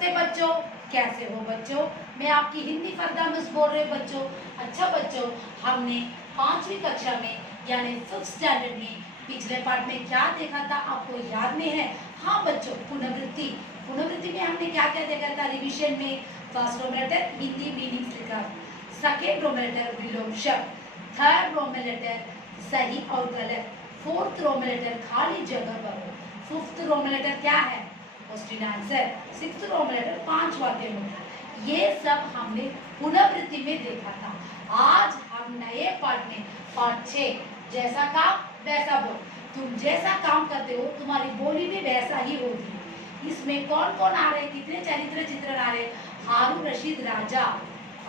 नमस्ते बच्चों, कैसे हो बच्चों। मैं आपकी हिंदी फरदा मिस बोल रही हूँ बच्चों। अच्छा बच्चों, हमने 5वीं कक्षा में यानी 5th स्टैंडर्ड में पिछले पार्ट में क्या देखा था आपको याद नहीं है? हाँ बच्चों, पुनरावृत्ति में हमने क्या क्या देखा था रिविजन में? First Roman letter Hindi meanings लिखा, सेकेंड रोमन लेटर विलोम शब्द, थर्ड रोमन लेटर सही और गलत, फोर्थ रोमन लेटर खाली जगह भरो, फिफ्थ रोमन लेटर क्या है? Question answer, sixth Roman letter 5 वाक्य में। ये सब हमने पुनरावृत्ति में देखा था। आज हम नए पार्ट में पार्ट 6 जैसा काम वैसा बोल। तुम जैसा काम करते हो तुम्हारी बोली भी वैसा ही होती है। इसमें कौन कौन आ रहे, कितने चरित्र चित्रण आ रहे? हारून रशीद राजा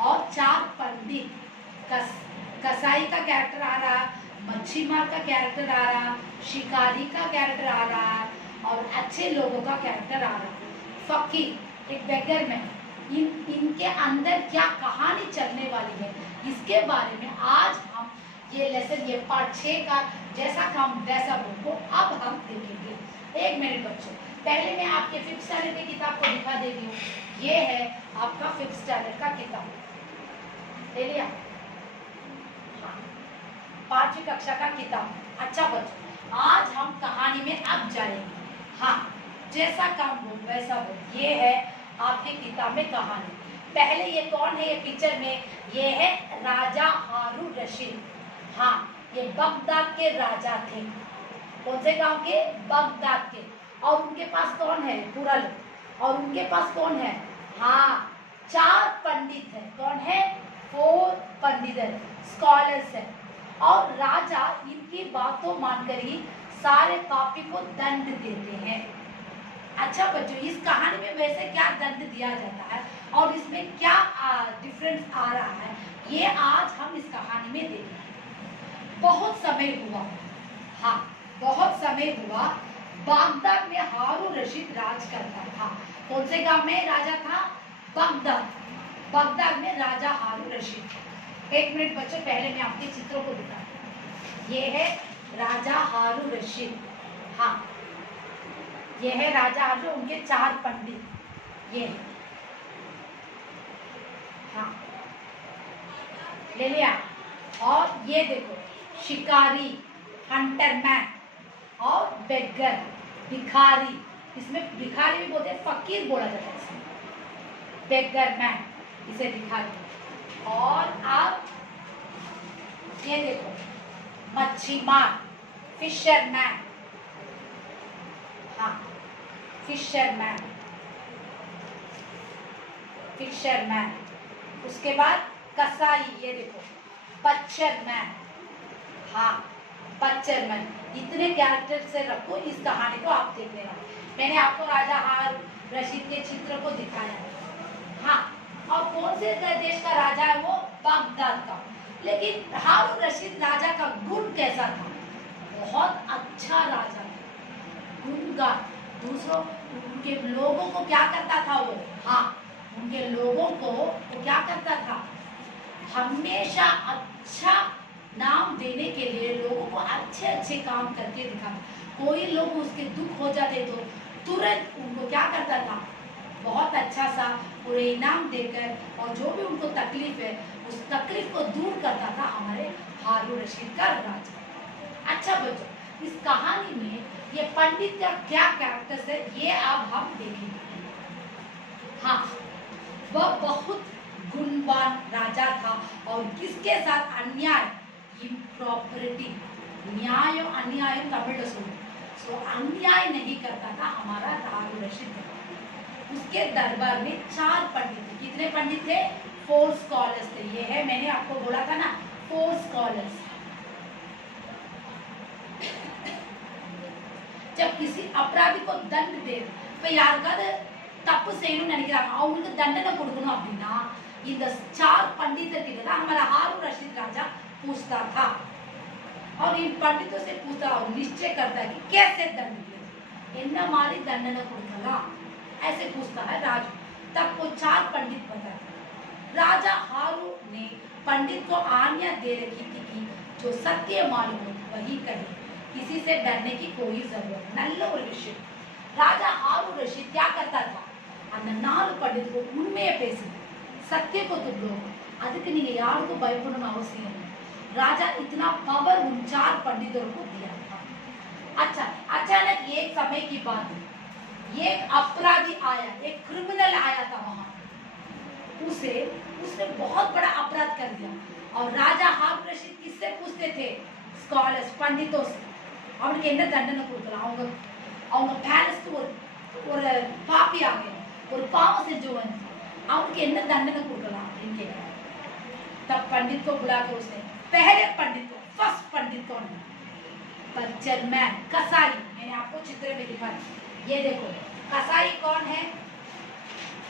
और 4 पंडित, कसाई का कैरेक्टर आ रहा, मच्छी मार का कैरेक्टर आ रहा, शिकारी का कैरेक्टर आ रहा और अच्छे लोगों का कैरेक्टर आ रहा। फकीर एक बेगर में इनके अंदर क्या कहानी चलने वाली है इसके बारे में आज हम ये लेसन, ये पार्ट 6 का जैसा काम वैसा बुक को अब हम देखेंगे। एक मिनट बच्चों, पहले मैं आपके 5th स्टैंडर्ड की किताब को दिखा देती हूँ। ये है आपका 5th स्टैंडर्ड का किताब, ले लिया? हाँ, 5वीं कक्षा का किताब। अच्छा बच्चों, आज हम कहानी में अब जाएंगे। हाँ, जैसा काम हो वैसा हो। ये है आपकी किताब में कहानी। पहले ये कौन है? ये पिक्चर में ये है राजा हारून रशीद। हाँ, ये बगदाद के राजा थे। कौन से गांव के? बगदाद के। और उनके पास कौन है? पूरा लोग। और उनके पास कौन है? हाँ, 4 पंडित है। कौन है? 4 पंडित है, स्कॉलर्स है। और राजा इनकी बातों मानकर ही सारे पापी को दंड देते हैं। अच्छा बच्चों, इस कहानी में वैसे क्या दंड दिया जाता है और इसमें क्या डिफरेंस आ रहा है, ये आज हम इस कहानी में देखेंगे। बहुत समय हुआ, हाँ बहुत समय हुआ, बगदाद में हारून रशीद राज करता था। कौन से गांव में राजा था? बगदाद। बगदाद में राजा हारून रशीद। एक मिनट बच्चों, पहले मैं आपके चित्रों को दिखाता हूँ। ये है राजा हारून रशीद। हाँ, ये है राजा हारून, उनके 4 पंडित ये। हाँ, ले लिया? और ये देखो, शिकारी, हंटर मैन और बेगर, भिखारी। इसमें भिखारी भी बोलते हैं, फकीर बोला जाता है इसमें। बेगर मैन, इसे भिखारी। और अब ये देखो, मच्छी मार, फिशरमैन। हाँ, फिशरमैन, फिशरमैन। उसके बाद कसाई, ये देखो, बच्चरमैन। हाँ, बच्चरमैन। इतने कैरेक्टर से रखो, इस कहानी को आप देख लेना। मैंने आपको राजा हारून रशीद के चित्र को दिखाया है। हाँ, और कौन से देश का राजा है वो? बगदाद का। लेकिन हारून रशीद राजा का गुण कैसा था? बहुत अच्छा राजा था, गुणगार। दूसरों, उनके लोगों को क्या करता था वो? हाँ, उनके लोगों को वो क्या करता था? हमेशा अच्छा नाम देने के लिए लोगों को अच्छे अच्छे काम करके दिखाता। कोई लोग उसके दुख हो जाते तो तुरंत उनको क्या करता था? बहुत अच्छा सा पूरे इनाम देकर, और जो भी उनको तकलीफ है उस तकलीफ को दूर करता था हमारे हारून रशीद का राजा। अच्छा बच्चों, इस कहानी में ये पंडित का क्या कैरेक्टर्स है ये अब हम देखेंगे। हाँ, वह बहुत गुणवान राजा था और किसके साथ अन्याय, इम्प्रॉपर्टी, न्याय अन्याय तमिल सो अन्याय नहीं करता था हमारा हारून रशीद। उसके दरबार में 4 पंडित थे। कितने पंडित थे? 4 स्कॉलर्स थे। ये है, मैंने आपको बोला था ना, 4 स्कॉलर्स। जब किसी अपराधी को दंड दे, இப்ப யாருக்காவது தப்பு செய்யணும்னு நினைக்கிறாங்க, அவங்களுக்கு தண்டனை கொடுக்கணும் அப்படின்னா இந்த 4 पंडितों கிட்ட தான் हमारा हारून रशीद राजा पूछता था। और इन पंडितों से पूछता और निश्चय करता है कि कैसे दंड दिया, என்ன மாதிரி தண்டனை கொடுக்கலாம், ऐसे पूछता है राजू। तब वो 4 पंडित बताते। राजा हारून ने पंडित को आज्ञा दे रखी थी कि जो सत्य मालूम हो वही कहे, किसी से डरने की कोई जरूरत। நல்ல ஒரு விஷயம்। राजा हारून रशीद क्या करता था? அந்த 4 சாது பண்டித்துக்கு உண்மையை பேசுங்க, सत्य को तुम लोग அதுக்கு நீங்க யாருக்கும் பயப்படணும்னு அவசியம் இல்லை. राजा इतना पावर उन 4 पंडितों को दिया था. अच्छा, अचानक एक समय की बात है, एक अपराधी आया, एक क्रिमिनल आया था वहां. उसने बहुत बड़ा अपराध कर दिया और राजा हारून रशीद किससे पूछते थे? स्कॉलर्स, पंडितों से. அவனுக்கு என்ன தண்டனை கொடுக்கலாம்? அவங்க பேலஸ்க்கு ஒரு பாப்பி ஆக ஒரு பாவம் செஞ்சவன், அவனுக்கு என்ன தண்டனை கொடுக்கலாம் அப்படின்னு கேட்கிறான். तब पंडित को बुला के उसने पहले पंडित को, फर्स्ट पंडित कौन है? बच्चरमैन, कसाई. मैंने आपको चित्र में दिखाया, ये देखो कसाई कौन है?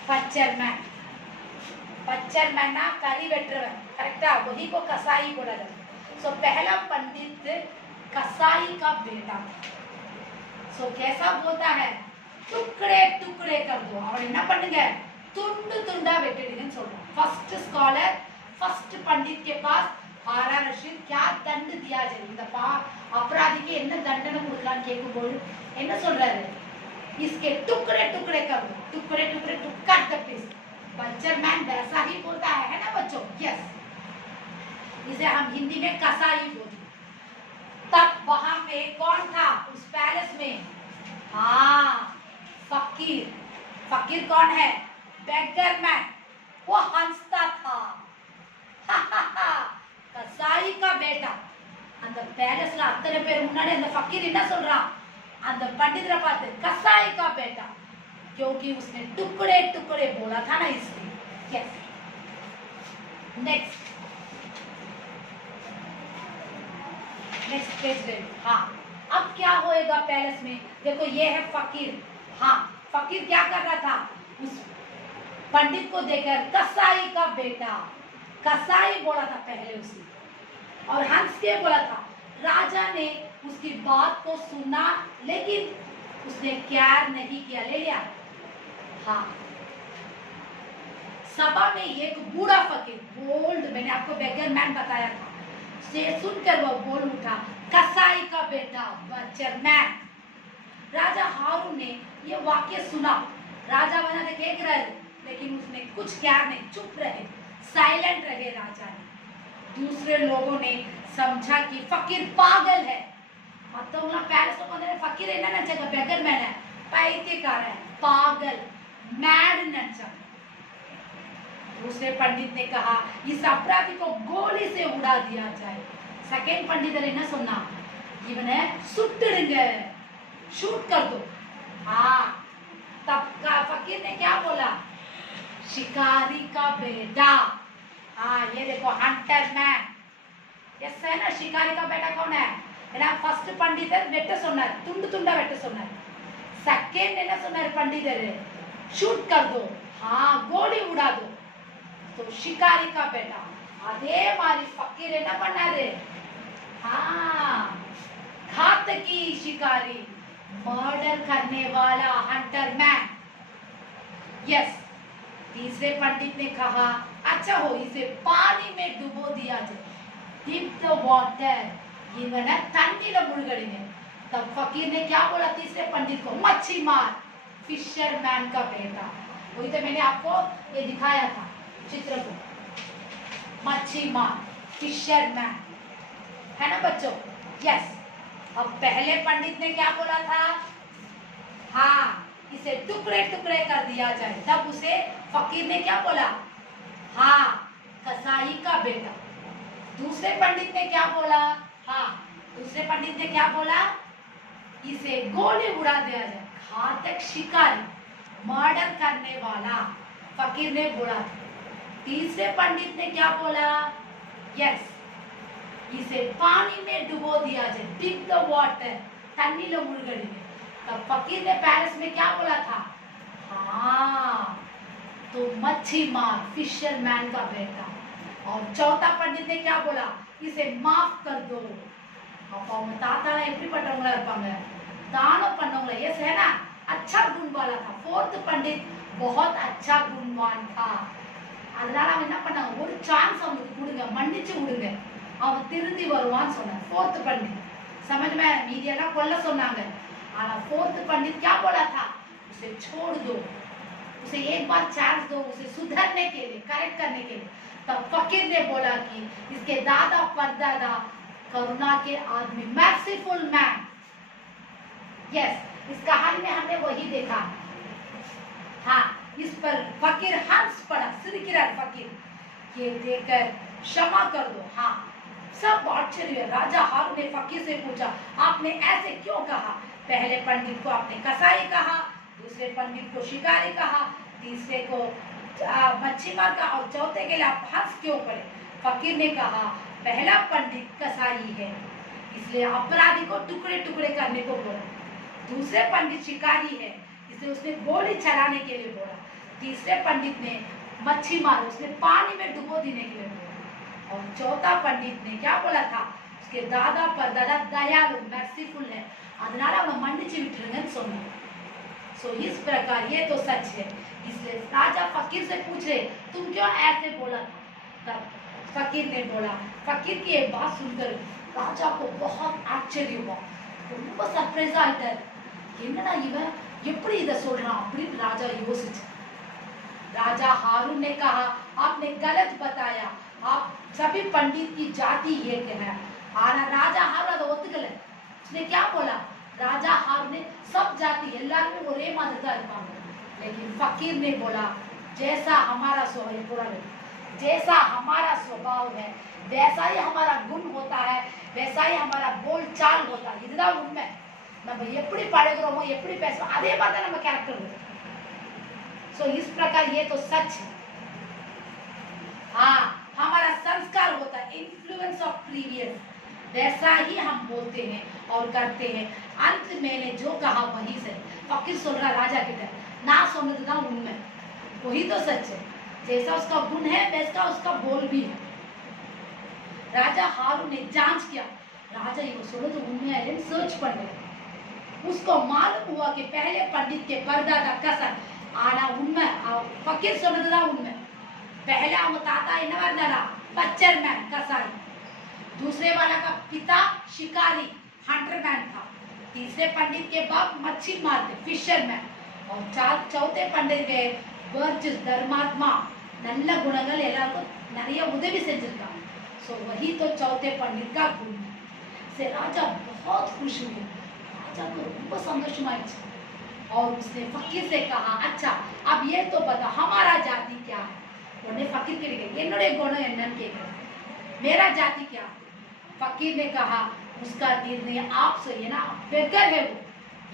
बच्चरमैन. बच्चरमैन ना करी वेटरवन, करेक्ट है, वही को कसाई बोला जाता है. सो पहला पंडित कसाई का बेटा. सो कैसा बोलता है? टुकड़े टुकड़े कर दो. அவன் என்ன பண்ணுங்க? துண்டு துண்டா வெட்டிடுங்கன்னு சொல்றான். फर्स्ट स्कॉलर, फर्स्ट पंडित के पास हारून रशीद क्या दंड दिया जाए, இந்த अपराधी என்ன தண்டனை கொடுக்கலாம்னு கேட்கும்போது என்ன சொல்றாரு? इसके टुकड़े टुकड़े कर दो. टुकड़े टुकड़े टू कट द पीस. बच्चरमैन वैसा ही बोलता है ना बच्चों? यस, इसे हम हिंदी में कसाई बोलते. तब वहां पे कौन था उस पैलेस में? हाँ, फकीर. फकीर कौन है? बेगर मैन. वो हंसता था. कसाई का बेटा. அந்த பேலஸ்ல அத்தனை பேர் முன்னாடி அந்த फकीर என்ன சொல்றான்? அந்த पंडितரை பார்த்து कसाई का बेटा, क्योंकि उसने टुकड़े टुकड़े बोला था ना इसलिए. यस, नेक्स्ट पेज ले. हाँ, अब क्या होएगा पैलेस में? देखो ये है फकीर. हाँ, फकीर क्या कर रहा था? उस पंडित को देखकर कसाई का बेटा, कसाई बोला था पहले उसने, और हंस के बोला था. राजा ने उसकी बात को सुना लेकिन उसने केयर नहीं किया, ले लिया. हाँ, सभा में एक बूढ़ा फकीर, बोल्ड, मैंने आपको बेगर मैन बताया था, से सुनकर वह बोल उठा, कसाई का बेटा, बच्चरमैन. राजा हारून ने ये वाक्य सुना. राजा बना थे देख रहे, लेकिन उसने कुछ केयर नहीं, चुप रहे, साइलेंट रहे राजा ने. दूसरे लोगों ने समझा कि फकीर पागल है. मत्तवंगला पैलेस को बोलते हैं फकीर है ना नचेगा, बेगर मैन है, पाइत्यकार है, पागल, मैड नचा. दूसरे पंडित ने कहा इस अपराधी को गोली से उड़ा दिया जाए. सेकंड पंडित ने ना सुना, इवने सुट्टिடுங்க, शूट कर दो. हाँ, तब का फकीर ने क्या बोला? शिकारी का बेटा. हाँ, ये देखो हंटर मैन. यस है ना, शिकारी का बेटा कौन है? ஏன்னா ஃபர்ஸ்ட் பண்டிதர் வெட்ட சொன்னார், துண்டு துண்டா வெட்ட சொன்னார். செகண்ட் என்ன சொன்னார் பண்டிதர்? ஷூட் कर दो. हाँ, गोली उड़ा दो. तो शिकारी का बेटा. அதே மாதிரி फकीर என்ன பண்ணாரு? हाँ, घातकी शिकारी, मर्डर करने वाला हंटर मैन. यस, तीसरे पंडित ने कहा अच्छा हो इसे पानी में डुबो दिया जाए. डिप द वाटर, इन्होंने तन्नीला मुड़गड़ीने. तब फकीर ने क्या बोला तीसरे पंडित को? मच्छी मार, फिशरमैन का बेटा. वही तो मैंने आपको ये दिखाया था चित्र को, मच्छी मार, फिशरमैन, है ना बच्चों? यस. अब पहले पंडित ने क्या बोला था? हाँ, इसे टुकड़े टुकड़े कर दिया जाए. तब उसे फकीर ने क्या बोला? हाँ, कसाई का बेटा. दूसरे पंडित ने क्या बोला? हाँ, दूसरे पंडित ने क्या बोला? इसे गोली उड़ा दिया जाए. घातक शिकारी, मर्डर करने वाला, फकीर ने बोला. तीसरे पंडित ने क्या बोला? यस, इसे पानी में डुबो दिया जाए. डिप द वाटर, तन्नीला मुड़गड़ीने. तब फकीर ने पैलेस में क्या बोला था? हाँ, तो मच्छी मार, फिशरमैन का बेटा. और चौथा पंडित ने क्या बोला? इसे माफ कर दो. அப்போ அவங்க தாத்தாலாம் எப்படிப்பட்டவங்களா இருப்பாங்க? தானம் பண்ணவங்கள. यस है ना, अच्छा गुण वाला था. फोर्थ पंडित बहुत अच्छा गुणवान था. அதனால அவன் என்ன பண்ணாங்க? ஒரு சான்ஸ் அவனுக்கு கொடுங்க, மன்னிச்சு விடுங்க, அவன் திருந்தி வருவான்னு சொன்னான். फोर्थ पंडित समझ में, மீதியெல்லாம் கொல்ல சொன்னாங்க. ஆனா फोर्थ पंडित क्या बोला था? उसे छोड़ दो. उसे एक बार चांस दो उसे सुधरने के लिए, करेक्ट करने के लिए। तब फकीर ने बोला कि इसके दादा परदादा करुणा के आदमी, मर्सीफुल मैन। यस, इस कहानी में हमने वही देखा। हाँ, इस पर फकीर हंस पड़ा, सिरकिराया फकीर। ये देखकर क्षमा कर दो। हाँ, सब आश्चर्य। राजा हारून ने फकीर से पूछा, आपने ऐसे क्यों कहा? पहले पंडित को आपने कसाई कहा, दूसरे पंडित को शिकारी कहा, तीसरे को मच्छीमार का, और चौथे के लिए आप हंस क्यों पड़े? फकीर ने कहा, पहला पंडित कसाई है, इसलिए अपराधी को टुकड़े टुकड़े करने को बोला। दूसरे पंडित शिकारी है, इसलिए उसने गोली चलाने के लिए बोला। तीसरे पंडित ने मच्छीमार, उसने पानी में डुबो देने के लिए बोला। और चौथा पंडित ने क्या बोला था? उसके दादा परदादा दयालु, मर्सीफुल है, அதனால அவனை மன்னிச்சு விட்டுருங்கன்னு சொன்னாங்க। सो इस प्रकार ये तो सच है। इसलिए राजा फकीर से पूछ रहे, तुम क्यों ऐसे बोला था? तब फकीर ने बोला, फकीर की एक बात सुनकर राजा को बहुत आश्चर्य हुआ, ரொம்ப सरप्राइज ஆயிட்டார்। என்னடா இவன் எப்படி இத சொல்றான் அப்படின்னு ராஜா யோசிச்சு। राजा हारून ने कहा, आपने गलत बताया, आप सभी पंडित की जाति एक है। आना राजा हारून அதை ஒத்துக்கல। उसने क्या बोला? राजा हारून ने सब जाति எல்லாரும் ஒரே மாதிரி தான் இருப்பாங்க। लेकिन फकीर ने बोला, जैसा हमारा स्वभाव, जैसा हमारा स्वभाव है वैसा ही हमारा गुण होता है, वैसा ही हमारा बोल चाल होता है। இதுதான் உண்மை। நம்ம எப்படி பழகுறோமோ, எப்படி பேசுறோம், அதே மாதிரி தான் நம்ம कैरेक्टर होता है। सो इस प्रकार ये तो सच है। हाँ, हमारा संस्कार होता है, इन्फ्लुएंस ऑफ प्रीवियस, वैसा ही हम बोलते हैं और करते हैं। अंत मैंने जो कहा वही सही। फकीर सुन रहा राजा की तरह, ना सुनना उनमें वही तो सच है। जैसा उसका गुण है वैसा उसका बोल भी है। राजा हारून ने जांच किया, राजा ये सुनो तो उनमें है, सर्च कर रहे। उसको मालूम हुआ कि पहले पंडित के परदादा कसन आना उनमें, फकीर सुनता उनमें पहले वो ताता इनवरदारा बच्चर मैन कसाई, दूसरे वाला का पिता शिकारी हंटरमैन था, तीसरे पंडित के बाप मच्छी मारते फिशरमैन, और चौथे पंडित के वर्चस धर्मात्मा நல்ல குணங்கள் எல்லாருக்கும் நிறைய உதவி செஞ்சிருக்காங்க। सो वही तो चौथे पंडित का गुण है। से राजा बहुत खुश हुए, राजा को बहुत संतोषमाइछ। और उसने फकीर से कहा, अच्छा अब ये तो बता हमारा जाति क्या है? उन्हें फकीर के लिए என்னுடைய குணம் என்னன்னு கேக்குறாங்க, मेरा जाति क्या है? फकीर ने कहा, उसका निर्णय आप सही है ना, बेगर है वो,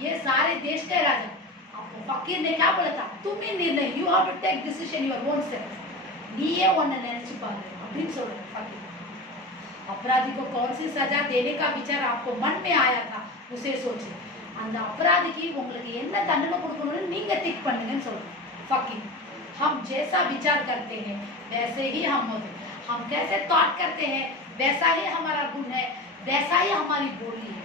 ये सारे देश के राजा। आपको फकीर ने क्या बोला था? तुम ही निर्णय, you have to take decision your own self, நீயே ஒன்ன நினைச்சு பாரு அப்படின்னு சொல்றாரு फकीर। अपराधी को कौन सी सजा देने का विचार आपको मन में आया था, उसे सोचे। அந்த अपराधिக்கு உங்களுக்கு என்ன தண்டனை கொடுக்கணும்னு நீங்க திங்க் பண்ணுங்கன்னு சொல்றாரு फकीर। हम जैसा विचार करते हैं वैसे ही हम होते हैं, हम कैसे थॉट करते हैं वैसा ही हमारा गुण है, वैसा ही हमारी बोली है।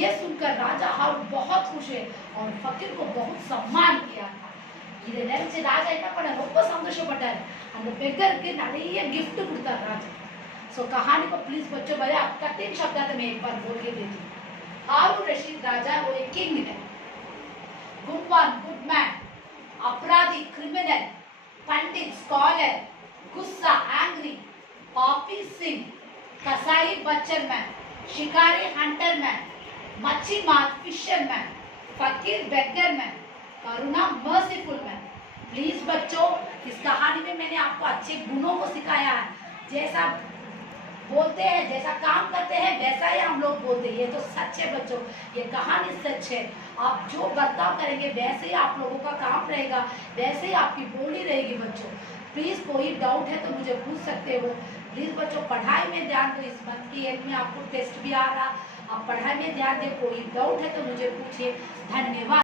ये सुनकर राजा हारून बहुत खुश है और फकीर को बहुत सम्मान किया था। இதை நினைச்சு ராஜா என்ன பண்ண, ரொம்ப சந்தோஷப்பட்டாரு। அந்த பெக்கருக்கு நிறைய गिफ्ट கொடுத்தார் राजा। सो कहानी को प्लीज बच्चों बड़े आपका 3 शब्दार्थ में एक बार बोल के देती हूँ। हारून रशीद राजा वो एक किंग है, गुडवान गुड मैन, अपराधी क्रिमिनल, पंडित स्कॉलर, गुस्सा एंग्री, पॉपी सिंह, कसाई बच्चर मैन, शिकारी हंटर मैन, मच्छीमार फिशर मैन, फकीर बेगर मैन, करुणा मर्सीफुल मैन। प्लीज बच्चों, इस कहानी में मैंने आपको अच्छे गुणों को सिखाया है। जैसा बोलते हैं, जैसा काम करते हैं वैसा ही हम लोग बोलते हैं। ये तो सच है बच्चों, ये कहानी सच है। आप जो बर्ताव करेंगे वैसे ही आप लोगों का काम रहेगा, वैसे ही आपकी बोली रहेगी बच्चों। प्लीज कोई डाउट है तो मुझे पूछ सकते हो। प्लीज बच्चों पढ़ाई में ध्यान दो, इस मंथ की एंड में आपको टेस्ट भी आ रहा, आप पढ़ाई में ध्यान दें। कोई डाउट है तो मुझे पूछिए। धन्यवाद।